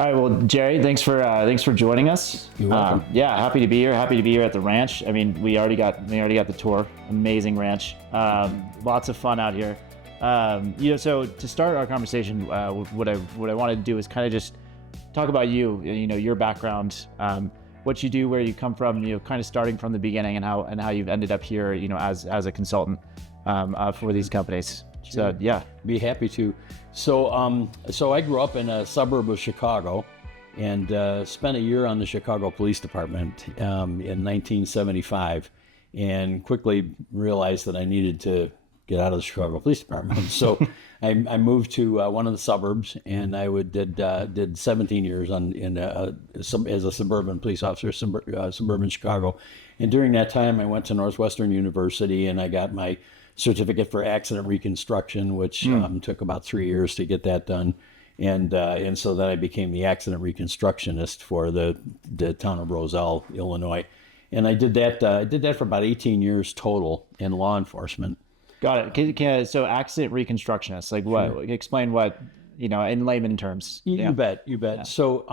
All right, well, Jerry, thanks for joining us. You're welcome. Yeah, happy to be here. Happy to be here at the ranch. I mean, we already got the tour. Amazing ranch. Lots of fun out here. So to start our conversation, what I wanted to do is kind of just talk about you. Your background, what you do, where you come from. Kind of starting from the beginning and how you've ended up here. As a consultant for these companies. Sure. So yeah, Be happy to. So I grew up in a suburb of Chicago, and spent a year on the Chicago Police Department in 1975, and quickly realized that I needed to get out of the Chicago Police Department. So I moved to one of the suburbs, and I did 17 years as a suburban police officer, suburban Chicago. And during that time, I went to Northwestern University, and I got my certificate for accident reconstruction, which took about 3 years to get that done, and so then I became the accident reconstructionist for the town of Roselle, Illinois, and I did that for about 18 years total in law enforcement. got it. So accident reconstructionist, like what? Sure. Explain what in layman terms. You bet. Yeah. So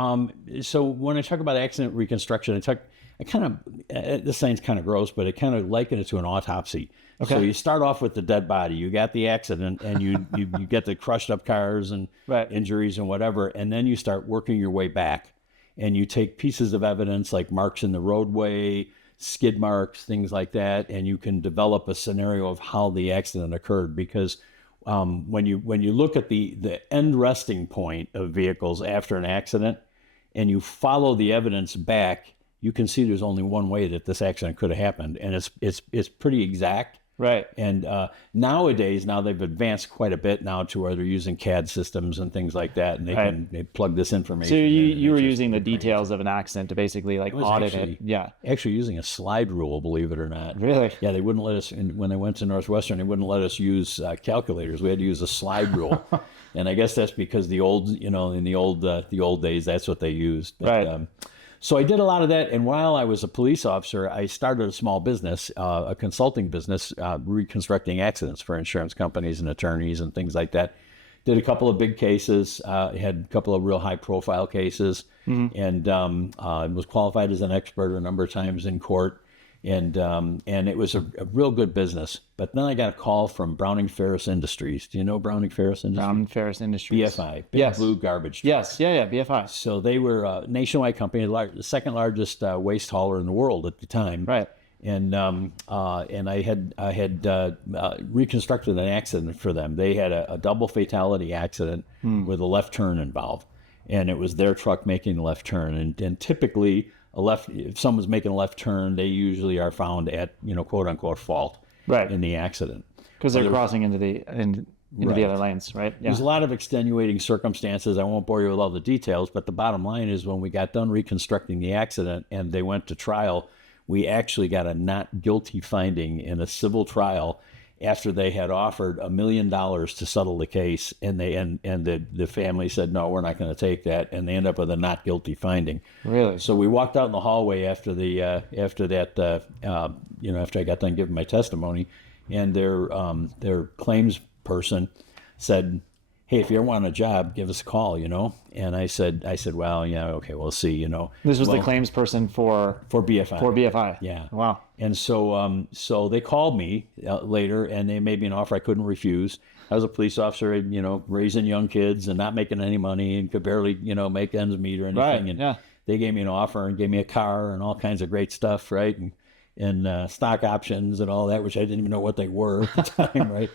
when I talk about accident reconstruction, this sounds kind of gross, but I kind of liken it to an autopsy. Okay. So you start off with the dead body. You got the accident, and you get the crushed up cars and injuries and whatever, and then you start working your way back, and you take pieces of evidence like marks in the roadway, skid marks, things like that, and you can develop a scenario of how the accident occurred. Because when you look at the end resting point of vehicles after an accident, and you follow the evidence back, you can see there's only one way that this accident could have happened, and it's pretty exact. Right. And nowadays, they've advanced quite a bit now to where they're using CAD systems and things like that, and they plug this information. So you were using the details of an accident to basically audit it. Yeah. Actually using a slide rule, believe it or not. Really? Yeah, they wouldn't let us, when I went to Northwestern, they wouldn't let us use calculators. We had to use a slide rule. And I guess that's because in the old days, that's what they used. But, right. So I did a lot of that, and while I was a police officer, I started a small business, a consulting business, reconstructing accidents for insurance companies and attorneys and things like that. Did a couple of big cases, had a couple of real high-profile cases, and was qualified as an expert a number of times in court, and it was a real good business. But then I got a call from Browning Ferris Industries. Do you know Browning Ferris Industries? Browning Ferris Industries. BFI, Big Blue Garbage Truck. Yes, yeah, BFI. So they were a nationwide company, the second largest waste hauler in the world at the time. Right. And I had reconstructed an accident for them. They had a double fatality accident with a left turn involved, and it was their truck making the left turn. And typically, if someone's making a left turn, they usually are found at quote unquote fault. Right. In the accident. Because they're crossing into the other lanes, right? Yeah. There's a lot of extenuating circumstances. I won't bore you with all the details, but the bottom line is when we got done reconstructing the accident and they went to trial, we actually got a not guilty finding in a civil trial after they had offered $1 million to settle the case, and the family said, no, we're not going to take that, and they end up with a not guilty finding. Really? So we walked out in the hallway after I got done giving my testimony, and their claims person said, hey, if you ever want a job, give us a call, And I said, well, yeah, okay, we'll see, This was the claims person for BFI. For BFI. Yeah. Wow. And so they called me later, and they made me an offer I couldn't refuse. I was a police officer, raising young kids and not making any money and could barely, make ends meet or anything. Right. And yeah. They gave me an offer and gave me a car and all kinds of great stuff, right? And stock options and all that, which I didn't even know what they were at the time, right?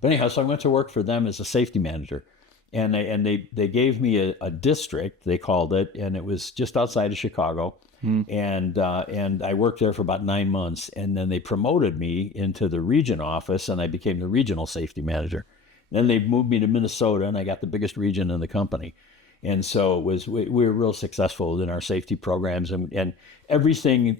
But anyhow, so I went to work for them as a safety manager. And they gave me a district, they called it, and it was just outside of Chicago. And I worked there for about 9 months, and then they promoted me into the region office, and I became the regional safety manager. Then they moved me to Minnesota, and I got the biggest region in the company. And so we were real successful in our safety programs, and everything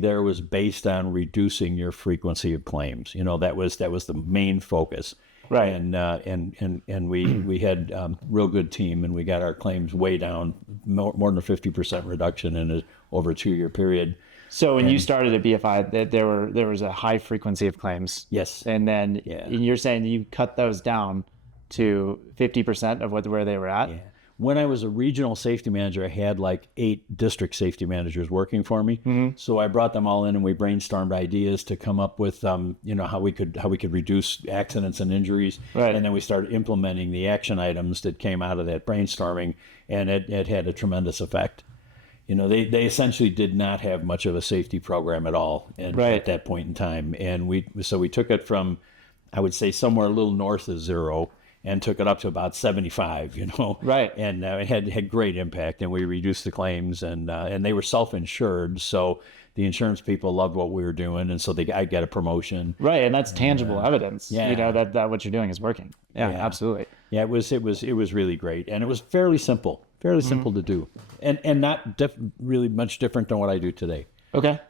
there was based on reducing your frequency of claims. That was the main focus. Right. And we had real good team, and we got our claims way down, more than a 50% reduction over a 2-year period. So when you started at BFI, there was a high frequency of claims. Yes. And then you're saying that you cut those down to 50% of where they were at? Yeah. when I was a regional safety manager, I had like 8 district safety managers working for me. So I brought them all in and we brainstormed ideas to come up with, how we could reduce accidents and injuries. Right. And then we started implementing the action items that came out of that brainstorming, and it had a tremendous effect. They essentially did not have much of a safety program at all at that point in time. And we took it from, I would say, somewhere a little north of 0 and took it up to about 75, Right. And it had great impact, and we reduced the claims, and they were self-insured, so the insurance people loved what we were doing, and so I got a promotion. Right, and that's tangible evidence, yeah. that what you're doing is working. Yeah, absolutely. Yeah, it was really great, and it was fairly simple to do, and not really much different than what I do today. Okay.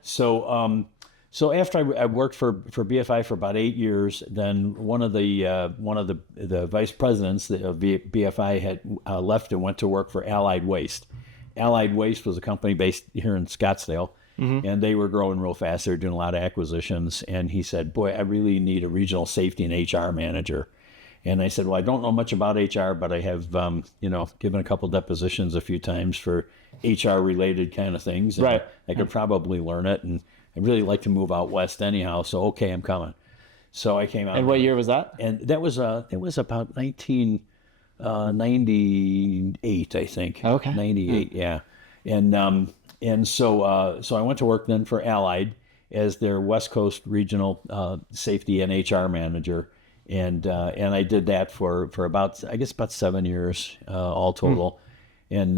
So after I worked for BFI for about 8 years, then one of the vice presidents of BFI had left and went to work for Allied Waste. Allied Waste was a company based here in Scottsdale, and they were growing real fast. They were doing a lot of acquisitions, and he said, "Boy, I really need a regional safety and HR manager." And I said, "Well, I don't know much about HR, but I have given a couple depositions a few times for HR related kind of things. And right. I could probably learn it, and I'd really like to move out west anyhow, so okay, I'm coming." So I came out. And what year was that? And that was about 1998, I think. Okay. 98, yeah. And so I went to work then for Allied as their West Coast regional safety and HR manager, and I did that for about 7 years all total. And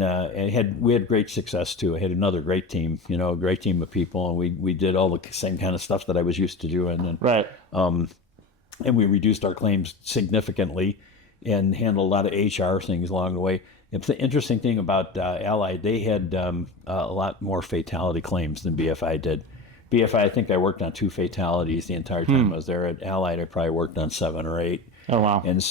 we had great success too. I had another great team, a great team of people, and we did all the same kind of stuff that I was used to doing. And, right. And we reduced our claims significantly, and handled a lot of HR things along the way. The interesting thing about Allied, they had a lot more fatality claims than BFI did. BFI, I think I worked on 2 fatalities the entire time I was there. At Allied, I probably worked on 7 or 8. Oh, wow. And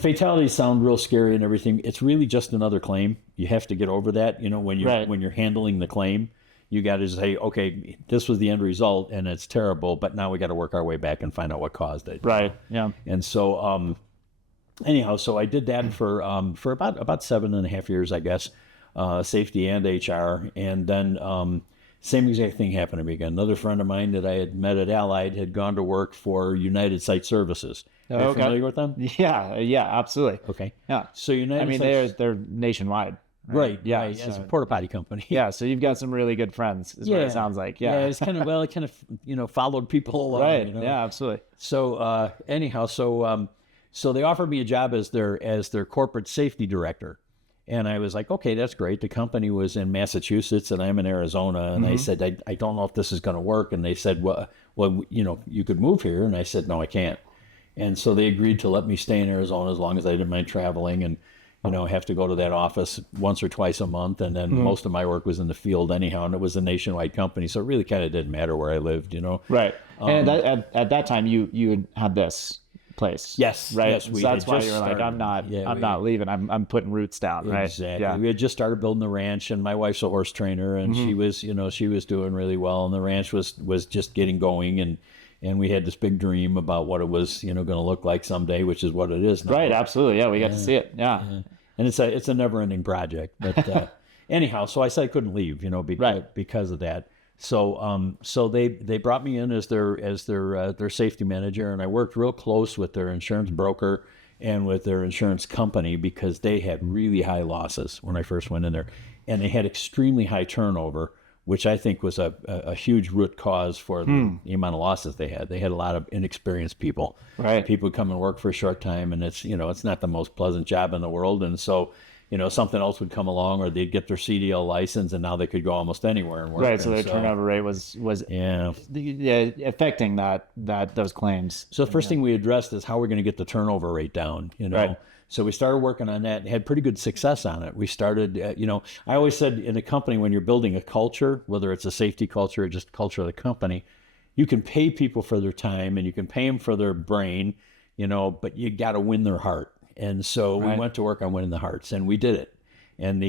fatalities sound real scary and everything. It's really just another claim. You have to get over that. When you're handling the claim, you got to say, okay, this was the end result and it's terrible, but now we got to work our way back and find out what caused it. Right. Yeah. And so, anyhow, so I did that for about 7.5 years, I guess, safety and HR, and then same exact thing happened to me again. Another friend of mine that I had met at Allied had gone to work for United Site Services. Are you familiar with them? Yeah, absolutely. Okay. Yeah. So United they're nationwide. Right. Yeah. Right. As a porta potty company. Yeah. So you've got some really good friends, is what it sounds like. Yeah. Yeah. It's kind of followed people along. Right. Yeah. Absolutely. So anyhow, so they offered me a job as their corporate safety director. And I was like, okay, that's great. The company was in Massachusetts and I'm in Arizona. And I said, I don't know if this is going to work. And they said, well, you could move here. And I said, no, I can't. And so they agreed to let me stay in Arizona as long as I didn't mind traveling and, have to go to that office once or twice a month. And then most of my work was in the field anyhow. And it was a nationwide company. So it really kind of didn't matter where I lived, Right. And at that time, you had this place. Yes. Right. Yes, so that's why you're like, I'm not leaving. I'm putting roots down. Right. Exactly. Yeah. We had just started building the ranch, and my wife's a horse trainer, and she was doing really well, and the ranch was just getting going, and we had this big dream about what it was, going to look like someday, which is what it is now. Right. Absolutely. Yeah. We got to see it. Yeah. And it's a never-ending project. But anyhow, so I said I couldn't leave, because of that. So they brought me in as their safety manager, and I worked real close with their insurance broker and with their insurance company because they had really high losses when I first went in there, and they had extremely high turnover, which I think was a huge root cause for the amount of losses they had. They had a lot of inexperienced people. Right. People would come and work for a short time, and it's not the most pleasant job in the world, and so. Something else would come along, or they'd get their CDL license, and now they could go almost anywhere and work. Right, so their turnover rate was affecting those claims. So the first thing we addressed is how we're going to get the turnover rate down. Right. So we started working on that and had pretty good success on it. We started, I always said in a company when you're building a culture, whether it's a safety culture or just culture of the company, you can pay people for their time and you can pay them for their brain, but you got to win their heart. And so we went to work on winning the hearts, and we did it. and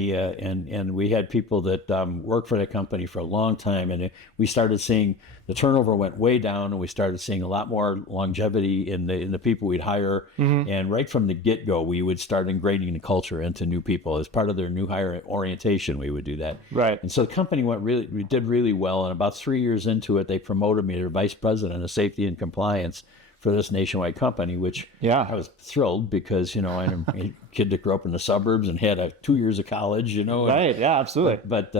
we had people that worked for that company for a long time, and we started seeing the turnover went way down, and we started seeing a lot more longevity in the people we'd hire. And right from the get-go, we would start ingraining the culture into new people as part of their new hire orientation. We would do that, Right. and so the company we did really well. And about 3 years into it, they promoted me to vice president of safety and compliance for this nationwide company, which Yeah. I was thrilled because, I'm a kid that grew up in the suburbs and had 2 years of college, Right. Yeah, absolutely. But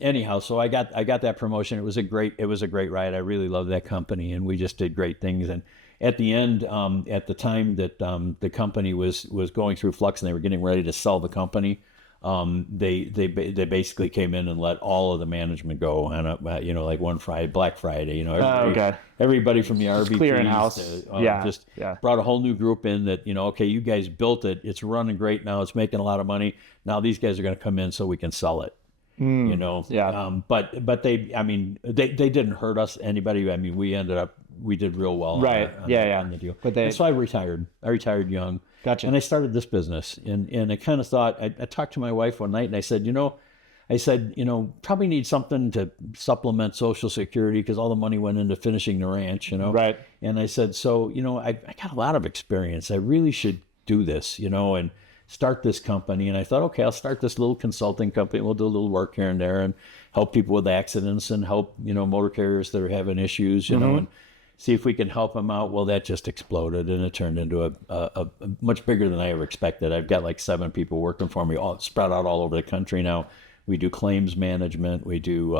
anyhow, so I got that promotion. It was a great ride. I really loved that company, and we just did great things. And at the end, at the time that the company was going through flux and they were getting ready to sell the company, they basically came in and let all of the management go on like one Friday, Black Friday, everybody from the RVPs clearing house. Brought a whole new group in that, okay, you guys built it, it's running great now, it's making a lot of money, now these guys are going to come in so we can sell it. But they didn't hurt us, anybody. I mean, we did real well Right. on the deal. And so I retired young. Gotcha. And I started this business, and I kind of thought, I talked to my wife one night, and I said, probably need something to supplement Social Security because all the money went into finishing the ranch, Right. And I said, so, I got a lot of experience. I really should do this, and start this company. And I thought, okay, I'll start this little consulting company. We'll do a little work here and there and help people with accidents and help, motor carriers that are having issues, and see if we can help them out. Well, that just exploded, and it turned into a much bigger than I ever expected. I've got like 7 people working for me, all spread out all over the country now. We do claims management. We do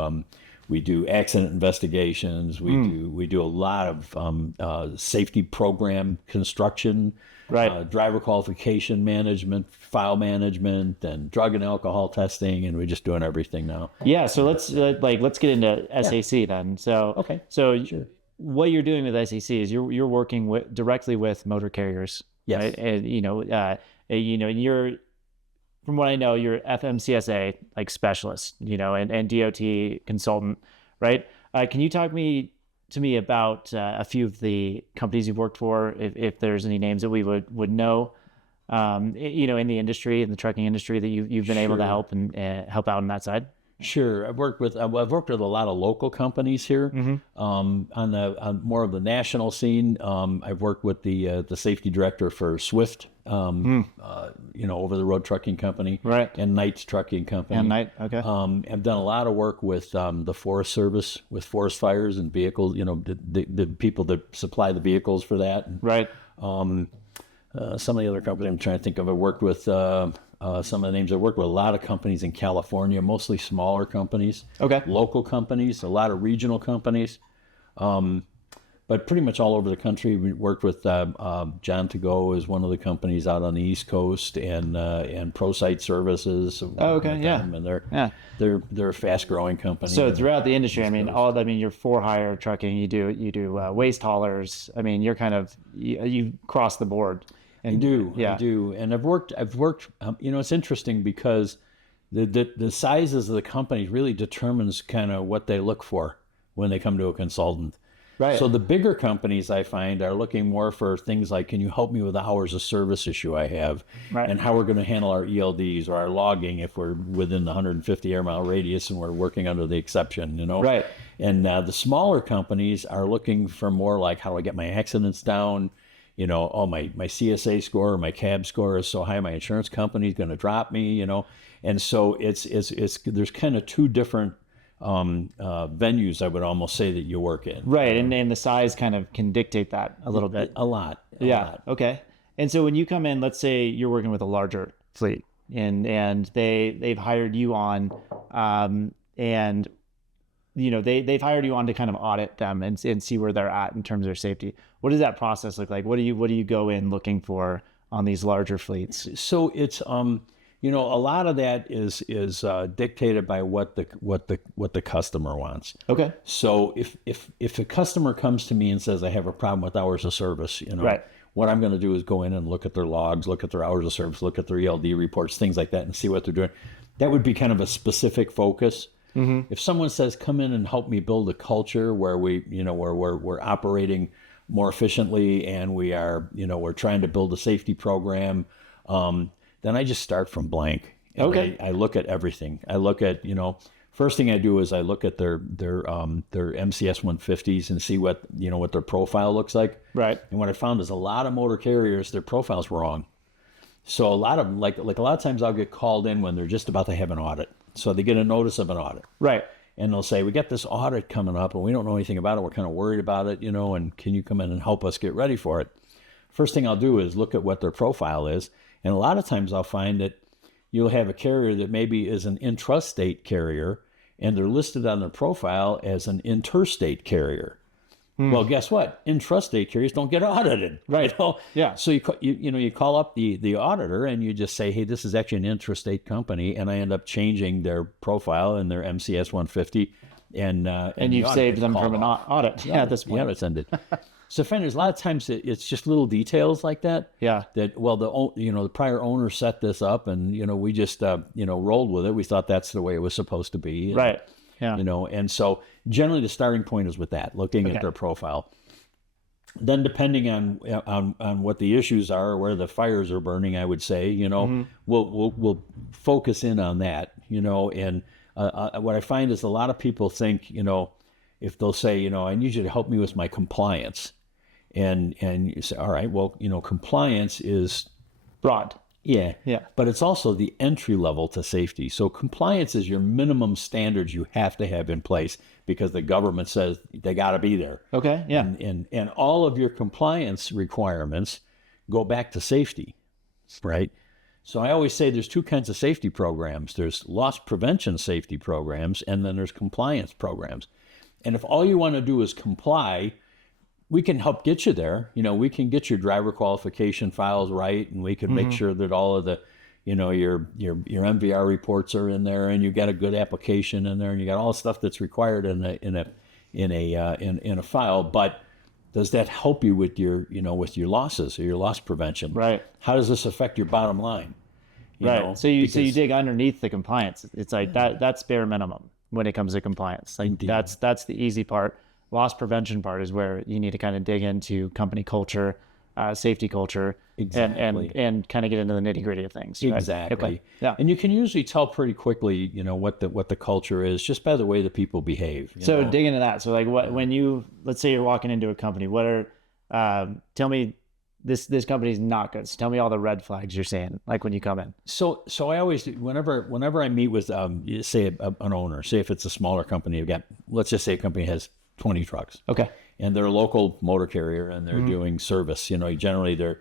accident investigations. We do a lot of safety program construction, Right. driver qualification management, file management, and drug and alcohol testing, and we're just doing everything now. Yeah. So let's get into SAC then. So Okay. So Sure. what you're doing with SAC is you're working directly with motor carriers. Yes. Right? And you're, from what I know, you're FMCSA specialist, and DOT consultant, right? Can you talk to me about a few of the companies you've worked for, if there's any names that we would know, in the industry, in the trucking industry, that you've been able to help and help out on that side? Sure. I've worked with a lot of local companies here. On more of the national scene. I've worked with the safety director for Swift, over the road trucking company, Right. and Knight's trucking company. And Knight, okay. I've done a lot of work with the Forest Service, with forest fires and vehicles. The people that supply the vehicles for that. Right. Some of the other companies I'm trying to think of, I worked with some of the names. I worked with a lot of companies in California, mostly smaller companies, Okay. local companies, a lot of regional companies, but pretty much all over the country. We worked with John To Go is one of the companies out on the East Coast, and ProSite Services. Oh, okay, yeah. And they're a fast growing company. So throughout the industry, you're for hire trucking. You do waste haulers. You're kind of you cross the board. I do, and I've worked. It's interesting because the sizes of the companies really determines kind of what they look for when they come to a consultant. Right. So the bigger companies, I find, are looking more for things like, can you help me with the hours of service issue I have, Right. and how we're going to handle our ELDs or our logging if we're within the 150 air mile radius and we're working under the exception. Right. And the smaller companies are looking for more like, how do I get my accidents down? My CSA score or my CAB score is so high, my insurance company is going to drop me, and so it's there's kind of 2 different venues, I would almost say, that you work in. Right, and the size kind of can dictate that a little bit. A lot. Okay. And so when you come in, let's say you're working with a larger fleet, and they've hired you on, and they've hired you on to kind of audit them and see where they're at in terms of their safety. What does that process look like? What do you go in looking for on these larger fleets? So it's a lot of that is dictated by what the customer wants. Okay. So if a customer comes to me and says, I have a problem with hours of service, Right. what I'm going to do is go in and look at their logs, look at their hours of service, look at their ELD reports, things like that, and see what they're doing. That would be kind of a specific focus. Mm-hmm. If someone says, come in and help me build a culture where we're operating more efficiently, and we are, we're trying to build a safety program, then I just start from blank. And Okay. I look at everything. I look at, first thing I do is I look at their MCS 150s and see what their profile looks like. Right. And what I found is a lot of motor carriers, their profile's wrong. So a lot of like a lot of times I'll get called in when they're just about to have an audit. So they get a notice of an audit. Right. And they'll say, we got this audit coming up and we don't know anything about it. We're kind of worried about it, and can you come in and help us get ready for it? First thing I'll do is look at what their profile is. And a lot of times I'll find that you'll have a carrier that maybe is an intrastate carrier and they're listed on their profile as an interstate carrier. Well, guess what? Intrastate carriers don't get audited, Right. Yeah. So you call up the auditor and you just say, hey, this is actually an intrastate company, and I end up changing their profile and their MCS 150, and you've saved them from an audit. Yeah, at this point. Yeah, it's ended. So, there's a lot of times it's just little details like that. Yeah. That the prior owner set this up, and we just rolled with it. We thought that's the way it was supposed to be. Right. Yeah. And so generally the starting point is with that, looking at their profile. Then depending on what the issues are, or where the fires are burning, I would say, we'll focus in on that, and what I find is a lot of people think, if they'll say, I need you to help me with my compliance, and you say, all right, well, compliance is broad. Yeah. Yeah. But it's also the entry level to safety. So compliance is your minimum standards you have to have in place because the government says they got to be there. Okay. Yeah. And all of your compliance requirements go back to safety, right? So I always say there's two kinds of safety programs. There's loss prevention safety programs, and then there's compliance programs. And if all you want to do is comply, we can help get you there. We can get your driver qualification files right, and we can make sure that all of the, your MVR reports are in there, and you got a good application in there, and you got all the stuff that's required in a file. But does that help you with your losses or your loss prevention? Right. How does this affect your bottom line? Right. So you dig underneath the compliance. It's like that's bare minimum when it comes to compliance. Like that's the easy part. Loss prevention part is where you need to kind of dig into company culture, safety culture, exactly. and kind of get into the nitty gritty of things. Right? Exactly. Okay. Yeah. And you can usually tell pretty quickly, what the culture is just by the way that people behave. So dig into that. So like when let's say you're walking into a company, what are, tell me this company's not good. So tell me all the red flags you're seeing, like when you come in. So I always, whenever I meet with, say an owner, say if it's a smaller company, let's just say a company has 20 trucks. Okay. And they're a local motor carrier and they're doing service. Generally the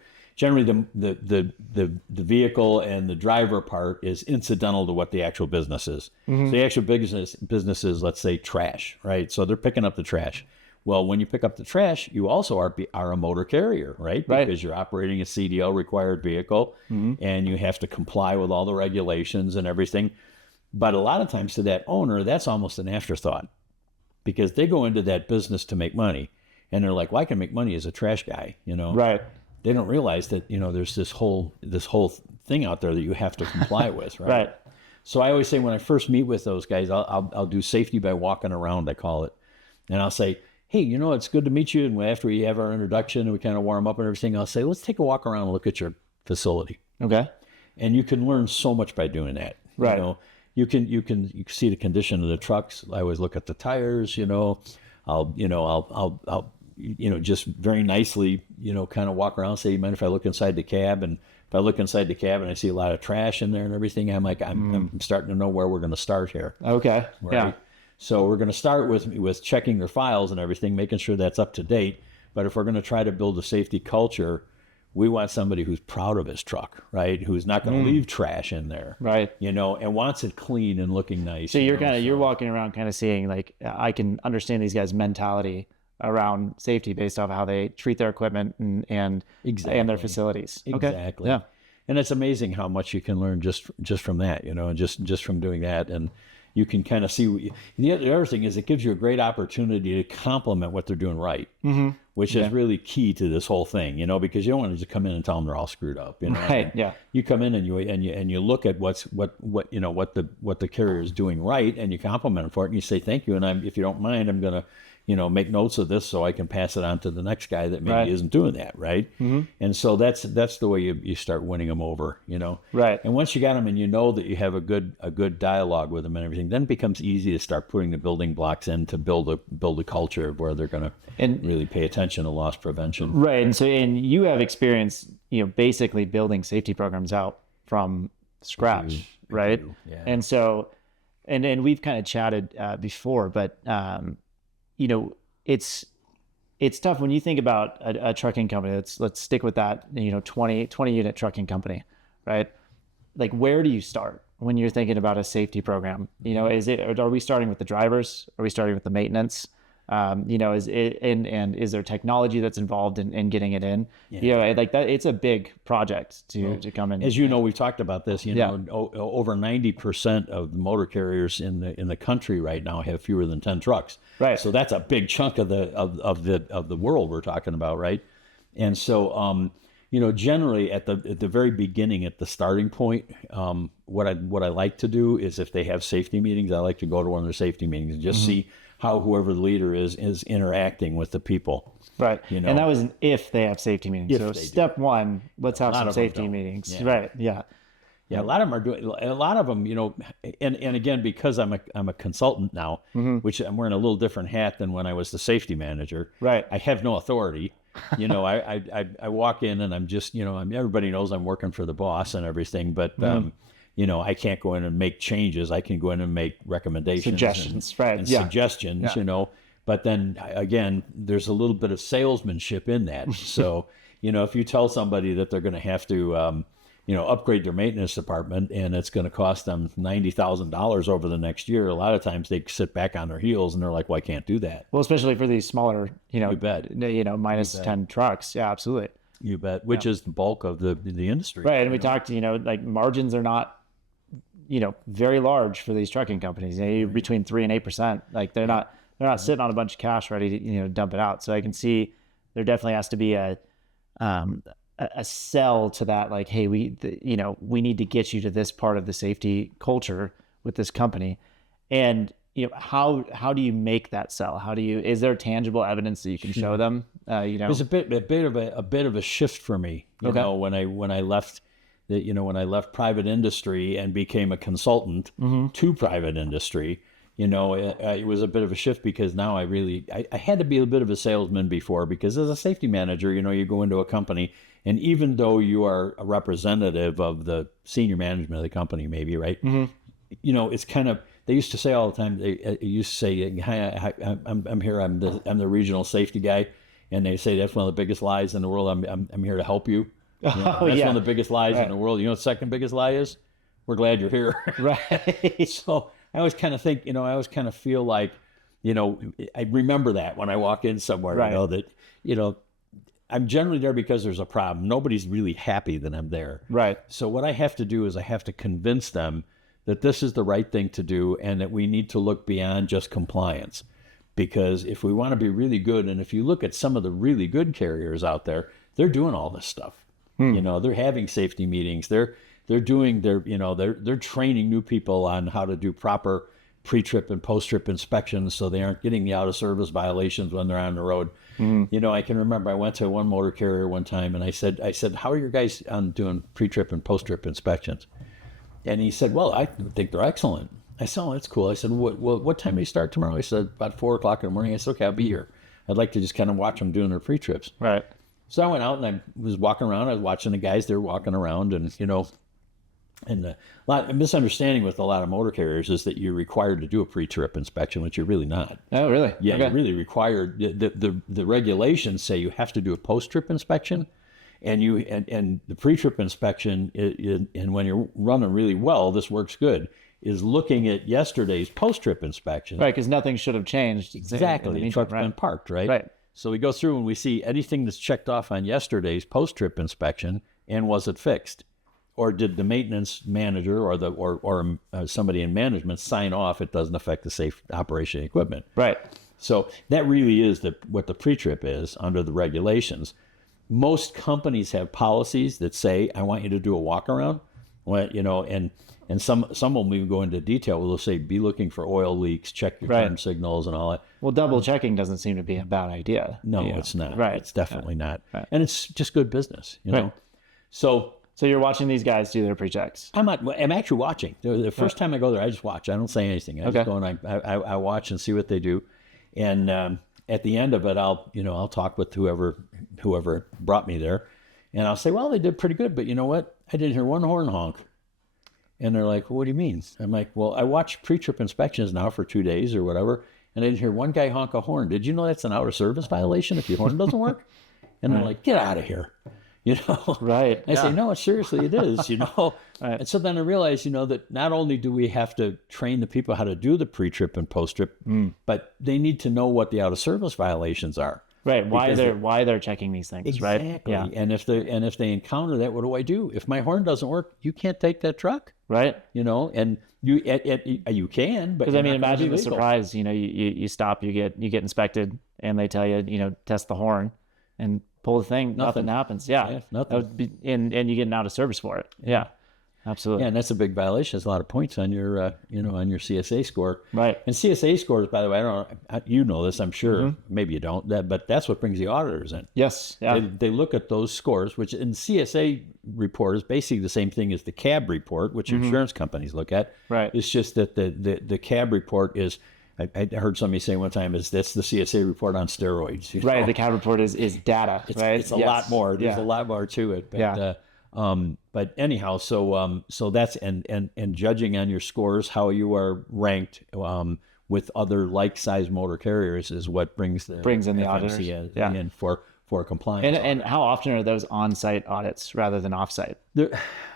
vehicle and the driver part is incidental to what the actual business is. So the actual business is, let's say, trash, right? So they're picking up the trash. Well, when you pick up the trash, you also are a motor carrier, right? Because you're operating a CDL required vehicle and you have to comply with all the regulations and everything. But a lot of times to that owner, that's almost an afterthought, because they go into that business to make money, and they're like, well, I can make money as a trash guy, Right. They don't realize that, there's this whole thing out there that you have to comply with, right? Right. So I always say when I first meet with those guys, I'll do safety by walking around, I call it. And I'll say, hey, it's good to meet you. And after we have our introduction and we kind of warm up and everything, I'll say, let's take a walk around and look at your facility. Okay. And you can learn so much by doing that. Right. You can see the condition of the trucks. I always look at the tires. I'll just very nicely, kind of walk around and say, you mind if I look inside the cab? And if I look inside the cab and I see a lot of trash in there and everything, I'm like, I'm starting to know where we're going to start here. Okay. Right? Yeah. So we're going to start with checking their files and everything, making sure that's up to date. But if we're going to try to build a safety culture, we want somebody who's proud of his truck, right? Who's not going to leave trash in there, right? And wants it clean and looking nice. So you're walking around kind of seeing, like, I can understand these guys' mentality around safety based off how they treat their equipment and their facilities. Exactly. Okay. Yeah. And it's amazing how much you can learn just from that, just from doing that. And you can kind of see the other thing is it gives you a great opportunity to compliment what they're doing right, which is really key to this whole thing, because you don't want to just come in and tell them they're all screwed up, Right. Yeah. You come in and you look at what the carrier is doing right, and you compliment them for it, and you say thank you, and if you don't mind, I'm gonna make notes of this so I can pass it on to the next guy that maybe Right. isn't doing that, right? Mm-hmm. And so that's the way you start winning them over, Right. And once you got them and you know that you have a good dialogue with them and everything, then it becomes easy to start putting the building blocks in to build a culture where they're going to really pay attention to loss prevention. Right. And you have experience, basically building safety programs out from scratch, right? Yeah. And so, and we've kind of chatted before, but it's tough when you think about a trucking company. Let's stick with that, 20 unit trucking company, right? Like, where do you start when you're thinking about a safety program? Are we starting with the drivers? Are we starting with the maintenance? Is it, and is there technology that's involved in getting it in? Yeah. Like that, it's a big project to come in. As you know, we've talked about this. Over 90% of the motor carriers in the country right now have fewer than 10 trucks. Right. So that's a big chunk of the world we're talking about, right? And so, generally at the very beginning, at the starting point, what I like to do is, if they have safety meetings, I like to go to one of their safety meetings and just see how whoever the leader is interacting with the people. Right. And that was if they have safety meetings. If so they step one, let's have some of them safety don't. meetings. Yeah. Right. Yeah. Yeah, a lot of them are doing. A lot of them, and again, because I'm a consultant now, which I'm wearing a little different hat than when I was the safety manager. Right. I have no authority. I walk in and I'm just, everybody knows I'm working for the boss and everything, but I can't go in and make changes. I can go in and make recommendations, Suggestions, and suggestions, But then again, there's a little bit of salesmanship in that. So, if you tell somebody that they're going to have to, upgrade their maintenance department and it's going to cost them $90,000 over the next year, a lot of times they sit back on their heels and they're like, well, I can't do that. Well, especially for these smaller, You bet. minus 10 trucks. Yeah, absolutely. You bet. Which is the bulk of the industry. Right. And we talked, like margins are not, very large for these trucking companies. Between 3 and 8%. Like they're not sitting on a bunch of cash ready to, dump it out. So I can see there definitely has to be a sell to that. Like, hey, we need to get you to this part of the safety culture with this company. And, how do you make that sell? Is there tangible evidence that you can show them? There's a bit of a shift for me, when I left when I left private industry and became a consultant to private industry, it was a bit of a shift, because now I had to be a bit of a salesman before, because as a safety manager, you go into a company, and even though you are a representative of the senior management of the company, maybe, right? It's kind of, they used to say all the time, they used to say, hi, I'm here, I'm the regional safety guy. And they say, that's one of the biggest lies in the world. I'm here to help you. That's one of the biggest lies in the world. What the second biggest lie is? We're glad you're here. Right. So I always kind of think, I always kind of feel like, I remember that when I walk in somewhere, that, I'm generally there because there's a problem. Nobody's really happy that I'm there. Right. So what I have to do is I have to convince them that this is the right thing to do, and that we need to look beyond just compliance. Because if we want to be really good, and if you look at some of the really good carriers out there, they're doing all this stuff. They're having safety meetings. They're doing they're training new people on how to do proper pre-trip and post-trip inspections, so they aren't getting the out of service violations when they're on the road. I can remember I went to one motor carrier one time, and I said, how are your guys on doing pre-trip and post-trip inspections? And he said, well, I think they're excellent. I said, oh, that's cool. I said, what time do you start tomorrow? He said, about 4 o'clock in the morning. I said, okay, I'll be here. I'd like to just kind of watch them doing their pre-trips. Right. So I went out and I was walking around. I was watching the guys. They were walking around, and and a lot of misunderstanding with a lot of motor carriers is that you're required to do a pre-trip inspection, which you're really not. Oh, really? Yeah, Okay. you're really required. The regulations say you have to do a post-trip inspection, and the pre-trip inspection, and when you're running really well, this works good, is looking at yesterday's post-trip inspection. Right, because nothing should have changed. Exactly. The truck's been parked, right? Right. So we go through and we see anything that's checked off on yesterday's post-trip inspection, and was it fixed? Or did the maintenance manager or somebody in management sign off it doesn't affect the safe operation of the equipment? Right. So that really is what the pre-trip is under the regulations. Most companies have policies that say, I want you to do a walk around, and And some will even go into detail. They'll say, be looking for oil leaks, check your turn signals and all that. Well, double checking doesn't seem to be a bad idea. No, it's not. Right. It's definitely not. Right. And it's just good business, you know. So you're watching these guys do their pre-checks. I'm actually watching. The first time I go there, I just watch. I don't say anything. I just go and I watch and see what they do. And at the end of it, I'll talk with whoever brought me there, and I'll say, well, they did pretty good, but you know what? I didn't hear one horn honk. And they're like, well, what do you mean? I'm like, well, I watch pre-trip inspections now for 2 days or whatever, and I didn't hear one guy honk a horn. Did you know that's an out of service violation if your horn doesn't work? And they're like, get out of here. You know? Right. I say, no, seriously, it is, you know? Right. And so then I realized, you know, that not only do we have to train the people how to do the pre-trip and post-trip, but they need to know what the out of service violations are. Right. Why they're checking these things, exactly. Right? Yeah. And if they encounter that, what do I do? If my horn doesn't work, you can't take that truck. Right. You know, and you can, but because I mean, imagine the surprise. You know, you stop, you get inspected, and they tell you, you know, test the horn, and pull the thing. Nothing happens. Yeah. Nothing. That would be, and you get an out of service for it. Yeah. Absolutely. Yeah, and that's a big violation. It's a lot of points on your, on your CSA score. Right. And CSA scores, by the way, I don't know, you know this, I'm sure. Maybe you don't. But that's what brings the auditors in. Yes. Yeah. They look at those scores, which in CSA report is basically the same thing as the CAB report, which insurance companies look at. Right. It's just that the CAB report is. I heard somebody say one time that's the CSA report on steroids. Right. The CAB report is data. Right. It's a lot more. There's a lot more to it. But, but anyhow, so that's and judging on your scores, how you are ranked with other like-sized motor carriers is what brings in the auditors in for compliance. And how often are those on-site audits rather than off-site?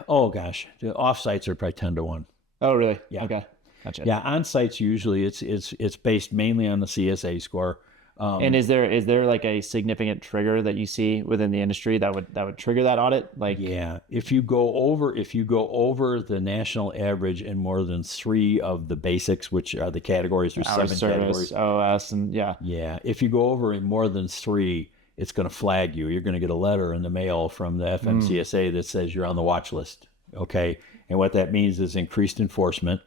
Oh gosh, the off-sites are probably 10 to 1. Oh really? Yeah. Okay. Gotcha. Yeah, on-sites usually it's based mainly on the CSA score. And is there like a significant trigger that you see within the industry that would trigger that audit? Like, yeah, if you go over the national average in more than 3 of the basics, which are the categories, there's 7 categories, OS, and yeah. If you go over in more than 3, it's going to flag you. You're going to get a letter in the mail from the FMCSA that says you're on the watch list. Okay, and what that means is increased enforcement.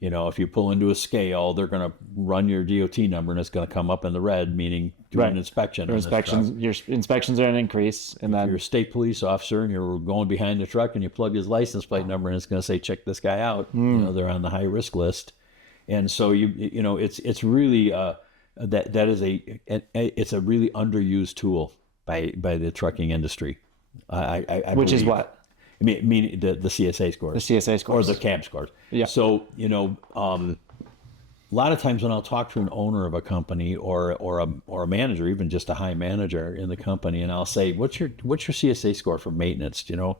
You know, if you pull into a scale, they're going to run your DOT number and it's going to come up in the red, meaning do an inspection. Your inspections are an increase. And then you're a state police officer and you're going behind the truck and you plug his license plate number and it's going to say, check this guy out. You know, they're on the high risk list. And so it's really it's a really underused tool by the trucking industry. Which is what? I mean the CSA scores. The CSA scores. Or the CAB scores. Yeah. So, a lot of times when I'll talk to an owner of a company or a manager, even just a high manager in the company, and I'll say, what's your CSA score for maintenance? You know,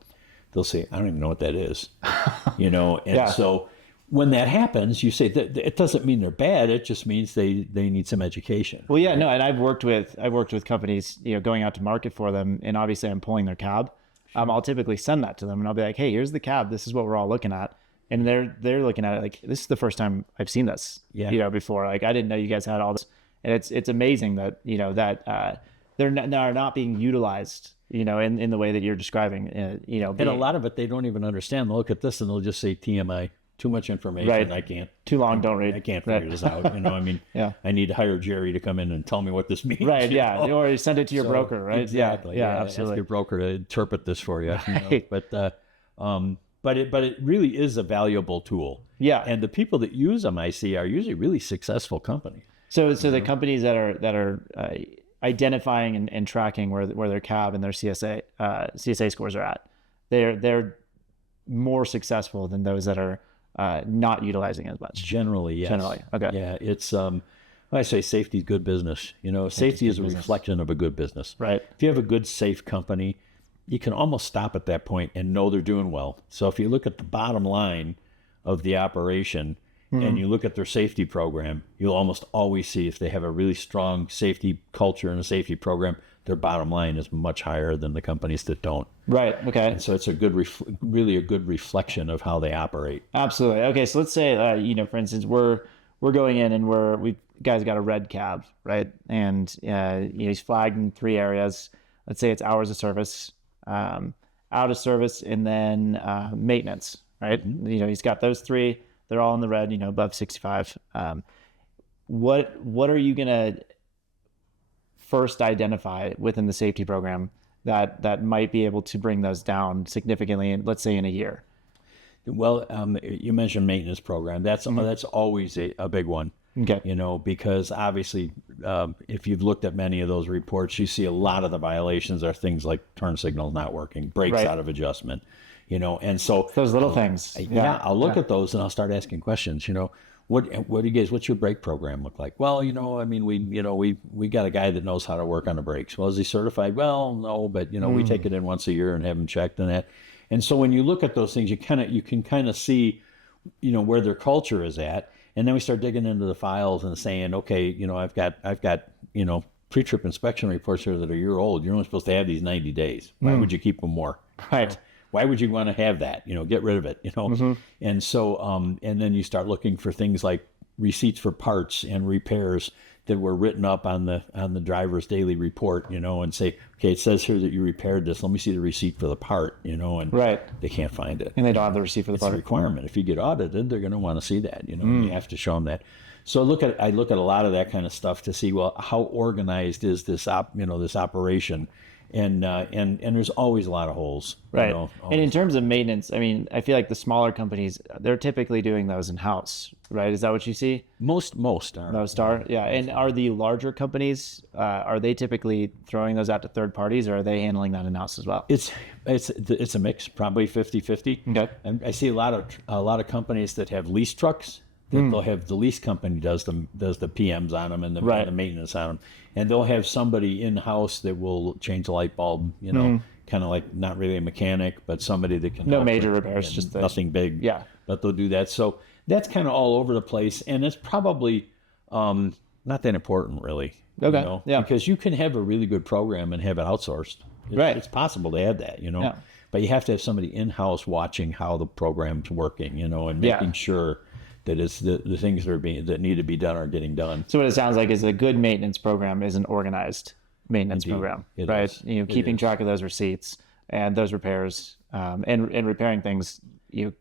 they'll say, I don't even know what that is. And so when that happens, you say that it doesn't mean they're bad. It just means they need some education. Well, yeah, no, and I've worked with companies, going out to market for them, and obviously I'm pulling their cab. I'll typically send that to them and I'll be like, hey, here's the cab. This is what we're all looking at. And they're looking at it like, this is the first time I've seen this, before. Like, I didn't know you guys had all this. And it's amazing that, they're not being utilized, in the way that you're describing, And a lot of it, they don't even understand. They'll look at this and they'll just say TMI, too much information. Right. I can't. Too long, don't read. I can't figure this out. I need to hire Jerry to come in and tell me what this means. Right. Yeah. Or you send it to your broker, right? Exactly. Yeah. Absolutely. Ask your broker to interpret this for you. Right. But it really is a valuable tool. Yeah. And the people that use them, I see, are usually really successful companies. So the companies that are identifying and tracking where their CAB and their CSA scores are at, they're more successful than those that are not utilizing as much. Generally, yes. Generally, okay. Yeah, it's I say safety is good business. Safety is a reflection of a good business. Right. If you have a good, safe company, you can almost stop at that point and know they're doing well. So if you look at the bottom line of the operation and you look at their safety program, you'll almost always see if they have a really strong safety culture and a safety program, their bottom line is much higher than the companies that don't. Right. Okay. And so it's a good, really a good reflection of how they operate. Absolutely. Okay. So let's say, for instance, we're going in and we guys got a red cab, right? And he's flagged in 3 areas. Let's say it's hours of service, out of service, and then maintenance, right? You know, he's got those three. They're all in the red, you know, above 65. What are you going to first identify within the safety program that might be able to bring those down significantly, let's say in a year? Well, you mentioned maintenance program. That's always a big one. Okay. You know, because obviously, if you've looked at many of those reports, you see a lot of the violations are things like turn signals not working, brakes out of adjustment, you know, and so those little things. Yeah, I'll look at those and I'll start asking questions. You know, what do you guys? What's your brake program look like? Well, you know, I mean, we got a guy that knows how to work on the brakes. Well, is he certified? Well, no, but you know, we take it in once a year and have him checked and that. And so when you look at those things, you can kind of see, you know, where their culture is at. And then we start digging into the files and saying, okay, you know, I've got, you know, pre-trip inspection reports here that are a year old. You're only supposed to have these 90 days. Why would you keep them more? Right. You know, why would you want to have that? You know, get rid of it, you know? And so, and then you start looking for things like receipts for parts and repairs that were written up on the driver's daily report, you know, and say, okay, it says here that you repaired this. Let me see the receipt for the part, you know, and they can't find it. And they don't have the receipt for the part. It's a requirement. If you get audited, they're going to want to see that, you know, and you have to show them that. So I look at a lot of that kind of stuff to see, well, how organized is this this operation? And there's always a lot of holes. Right. You know, and in terms of maintenance, I mean, I feel like the smaller companies, they're typically doing those in-house, right? Is that what you see? Most are. Most are, yeah. And are the larger companies, are they typically throwing those out to third parties, or are they handling that in-house as well? It's a mix, probably 50-50. Okay. And I see a lot of companies that have lease trucks. They'll have the lease company does the PMs on them and the maintenance on them, and they'll have somebody in house that will change a light bulb. You know, kind of like not really a mechanic, but somebody that can no major repairs, just nothing big. Yeah, but they'll do that. So that's kind of all over the place, and it's probably not that important, really. Okay. You know? Yeah. Because you can have a really good program and have it outsourced. It's possible to have that. You know. Yeah. But you have to have somebody in house watching how the program's working. You know, and making sure that it's the things that need to be done are getting done. So what it sounds like is a good maintenance program is an organized maintenance program, right? Is. You know, keeping track of those receipts and those repairs, and repairing things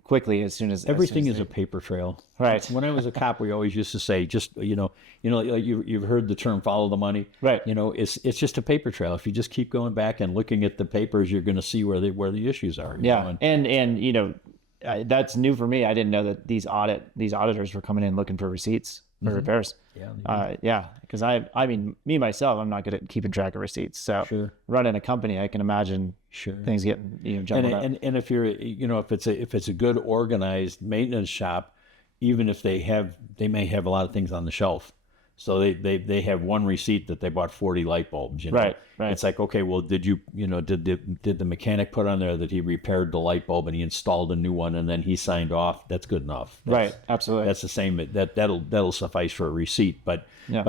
quickly as soon as everything is a paper trail. Right. When I was a cop, we always used to say, just like you've heard the term "follow the money." Right. You know, it's just a paper trail. If you just keep going back and looking at the papers, you're going to see where the issues are. Yeah, and you know. That's new for me. I didn't know that these auditors were coming in looking for receipts for repairs. Yeah. Because I mean, me myself, I'm not good at keeping track of receipts. So running a company, I can imagine things getting jumbled up. And if you're if it's a good organized maintenance shop, even if they may have a lot of things on the shelf. So they have one receipt that they bought 40 light bulbs. You know? Right. It's like, okay, well, did the mechanic put on there that he repaired the light bulb and he installed a new one and then he signed off? That's good enough. Right. Absolutely. That's the same. That'll suffice for a receipt. But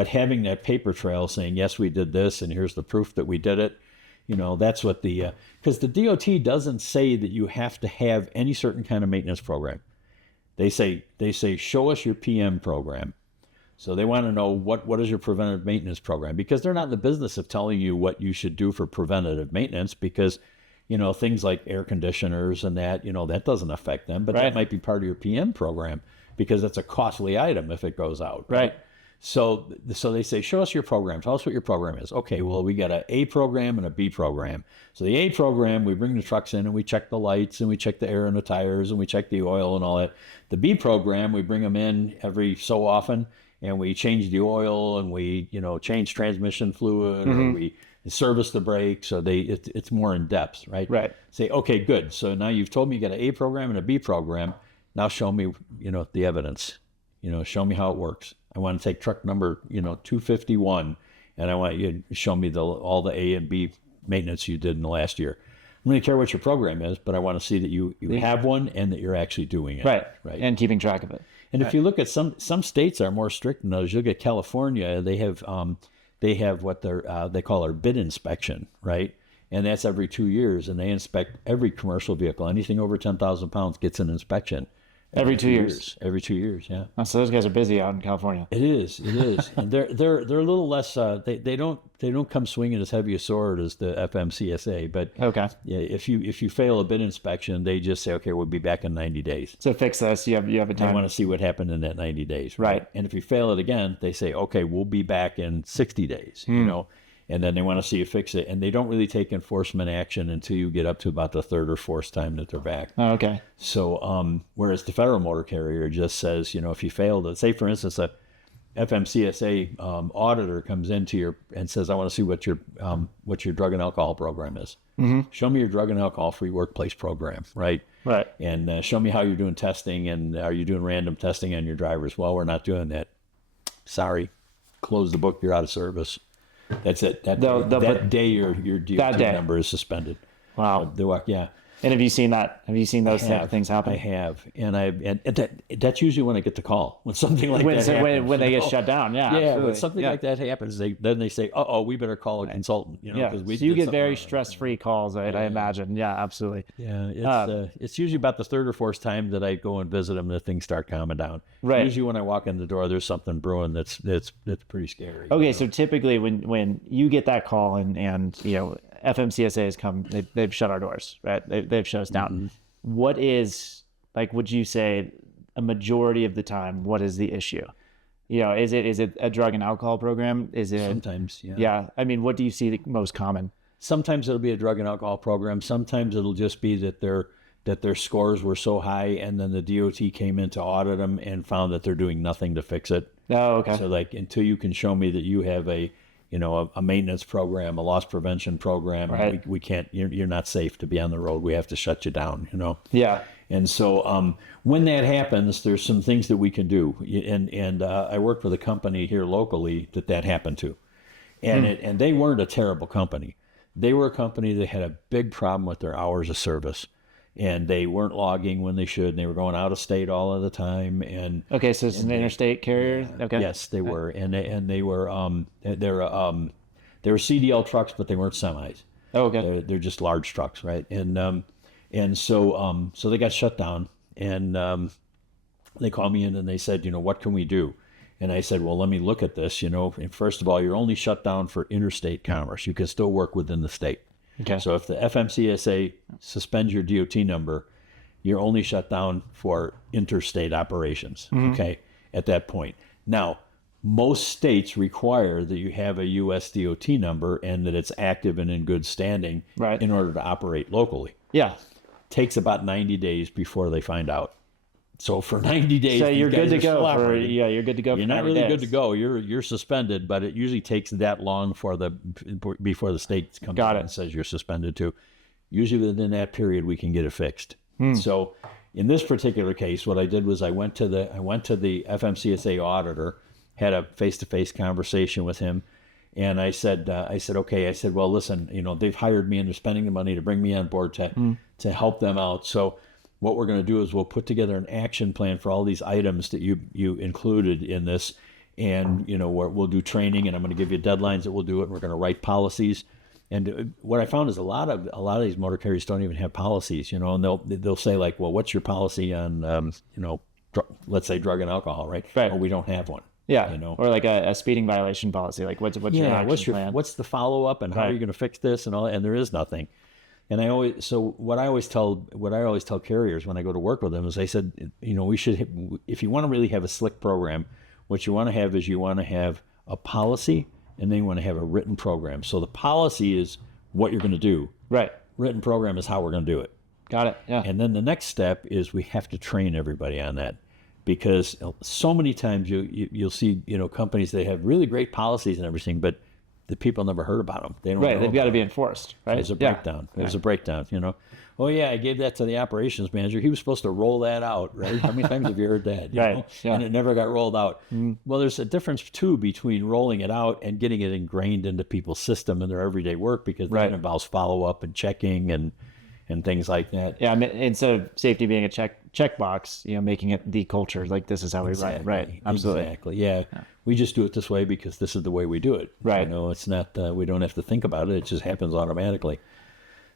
having that paper trail saying, yes, we did this and here's the proof that we did it. You know, that's what because the DOT doesn't say that you have to have any certain kind of maintenance program. They say show us your PM program. So they want to know what is your preventative maintenance program, because they're not in the business of telling you what you should do for preventative maintenance, because, you know, things like air conditioners and that, you know, that doesn't affect them, but that might be part of your PM program because it's a costly item if it goes out. Right. So they say, show us your program. Tell us what your program is. Okay, well, we got an A program and a B program. So the A program, we bring the trucks in and we check the lights and we check the air in the tires and we check the oil and all that. The B program, we bring them in every so often and we change the oil and we, change transmission fluid or we service the brakes. So it's more in depth, right? Right. Say, okay, good. So now you've told me you got an A program and a B program. Now show me, the evidence. Show me how it works. I want to take truck number, 251, and I want you to show me all the A and B maintenance you did in the last year. I don't really care what your program is, but I want to see that you have one and that you're actually doing it. Right. And keeping track of it. And if you look at some states are more strict than others. You look at California, they have what they call our bid inspection, right? And that's every 2 years, and they inspect every commercial vehicle. Anything over 10,000 pounds gets an inspection. Every 2 years. Every 2 years, yeah. Oh, so those guys are busy out in California. It is, and they're a little less. They don't come swinging as heavy a sword as the FMCSA, but Okay. yeah, if you fail a bid inspection, they just say, okay, we'll be back in 90 days. So fix this. You have a They time. want to see what happened in that 90 days, Right. And if you fail it again, they say, okay, we'll be back in 60 days, and then they want to see you fix it, and they don't really take enforcement action until you get up to about the third or fourth time that they're back. Oh, okay. So, whereas the federal motor carrier just says, if you fail to, say for instance, a FMCSA auditor comes into your and says, I want to see what your drug and alcohol program is. Mm-hmm. Show me your drug and alcohol free workplace program, right? Right. And show me how you're doing testing, and are you doing random testing on your drivers? Well, we're not doing that. Sorry, close the book. You're out of service. That's it. That day your DOT number is suspended. Wow. Yeah. And have you seen that? Have you seen those things happen? I have, and that's usually when I get the call when something like that happens. When they get shut down, yeah. Yeah, Absolutely. when something like that happens, then they say, "Uh-oh, we better call a consultant." Yeah, so you get very stress-free calls, I imagine. Yeah, absolutely. Yeah, it's usually about the third or fourth time that I go and visit them that things start calming down. Right. Usually when I walk in the door, there's something brewing that's pretty scary. Okay, so typically when you get that call and FMCSA has come, they've shut our doors, right? They've shut us down. Mm-hmm. What is, would you say a majority of the time, what is the issue? Is it a drug and alcohol program? Is it sometimes? Yeah. Yeah. I mean, what do you see the most common? Sometimes it'll be a drug and alcohol program. Sometimes it'll just be that their scores were so high, and then the DOT came in to audit them and found that they're doing nothing to fix it. Oh, okay. So until you can show me that you have a maintenance program, a loss prevention program, right. we can't, you're not safe to be on the road. We have to shut you down, Yeah. And so when that happens, there's some things that we can do. And I worked with a company here locally that happened to. And they weren't a terrible company. They were a company that had a big problem with their hours of service. And they weren't logging when they should. And they were going out of state all of the time. And okay, so it's an interstate carrier. Okay. Yes, they were, and they were they were CDL trucks, but they weren't semis. Oh, okay. They're just large trucks, right? And so they got shut down, and they called me in and they said, what can we do? And I said, well, let me look at this. And first of all, you're only shut down for interstate commerce. You can still work within the state. Okay. So if the FMCSA suspends your DOT number, you're only shut down for interstate operations, okay, at that point. Now, most states require that you have a U.S. DOT number and that it's active and in good standing right. in order to operate locally. Yeah. Takes about 90 days before they find out. So for 90 days, so you're good to go. You're good to go. You're not really good to go. You're suspended, but it usually takes that long before the state comes in and says you're suspended too. Usually within that period, we can get it fixed. So in this particular case, what I did was I went to the FMCSA auditor, had a face-to-face conversation with him, and I said, okay. I said, well, listen, they've hired me and they're spending the money to bring me on board to help them out. So what we're going to do is we'll put together an action plan for all these items that you included in this, and we'll do training, and I'm going to give you deadlines that we'll do it, and we're going to write policies. And what I found is a lot of these motor carriers don't even have policies, and they'll say like, well, what's your policy on let's say drug and alcohol, right? Right. Well, we don't have one. Yeah. Or like a speeding violation policy, like what's your action plan? What's the follow up, and how are you going to fix this and all? And there is nothing. And what I always tell carriers when I go to work with them is I said, we should, if you want to really have a slick program, what you want to have is you want to have a policy, and then you want to have a written program. So the policy is what you're going to do. Right. Written program is how we're going to do it. Got it. Yeah. And then the next step is we have to train everybody on that, because so many times you'll see companies that have really great policies and everything, but the people never heard about them. They don't know. They've got to be enforced, right? There's a breakdown. There's a breakdown, Oh, yeah, I gave that to the operations manager. He was supposed to roll that out, right? How many times have you heard that? Right. Yeah. And it never got rolled out. Well, there's a difference, too, between rolling it out and getting it ingrained into people's system and their everyday work, because that involves follow-up and checking and things like that. Yeah, I mean, instead of safety being a checkbox, making it the culture, like this is how we run it. Right. Absolutely. Exactly. Yeah. We just do it this way because this is the way we do it. Right. It's not, we don't have to think about it. It just happens automatically.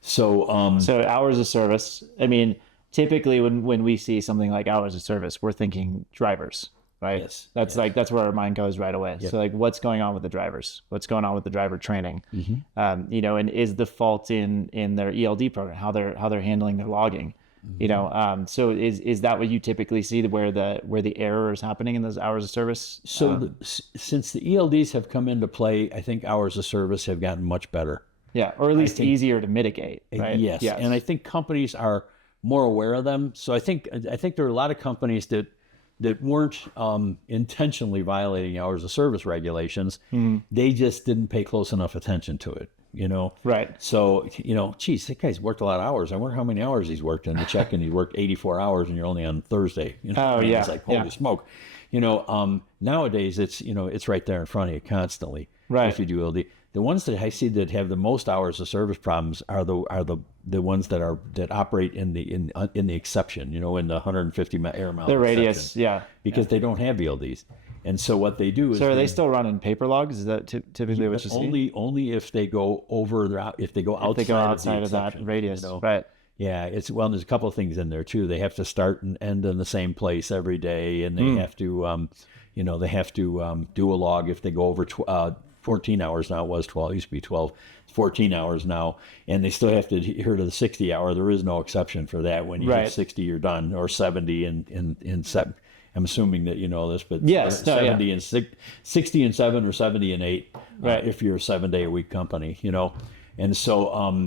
So, so hours of service, I mean, typically when we see something like hours of service, we're thinking drivers, right? Yes. That's like, that's where our mind goes right away. Yep. So like, what's going on with the drivers? What's going on with the driver training? You know, and is the fault in their ELD program, how they're handling their logging? You know, so is that what you typically see, where the error is happening in those hours of service? So since the ELDs have come into play, I think hours of service have gotten much better. Yeah, or at least easier to mitigate, right? Yes. And I think companies are more aware of them. So I think there are a lot of companies that weren't intentionally violating hours of service regulations. They just didn't pay close enough attention to it, you know? Right. So, you know, geez, that guy's worked a lot of hours. I wonder how many hours he's worked in the check, and he worked 84 hours and you're only on Thursday. You know? Oh, yeah. It's like, holy smoke. You know, nowadays it's, you know, it's right there in front of you constantly. Right. If you do LD. The ones that I see that have the most hours of service problems are the ones that operate in the exception, you know, in the 150 air mile. The radius, yeah. Because they don't have ELDs. And so what they do is. So are they still running paper logs? Is that typically what you see? Only if they go over if they go outside of that radius, you know? Right? Yeah, there's a couple of things in there too. They have to start and end in the same place every day, and they have to, you know, do a log if they go over 14 hours now. It was 12. It used to be 12. 14 hours now, and they still have to adhere to the 60 hour. There is no exception for that. When you hit 60, you're done, or 70 in 7. I'm assuming that you know this, but yes, 70 and 60 and 7 or 70 and 8, right? If you're a 7-day-a-week company, you know, and so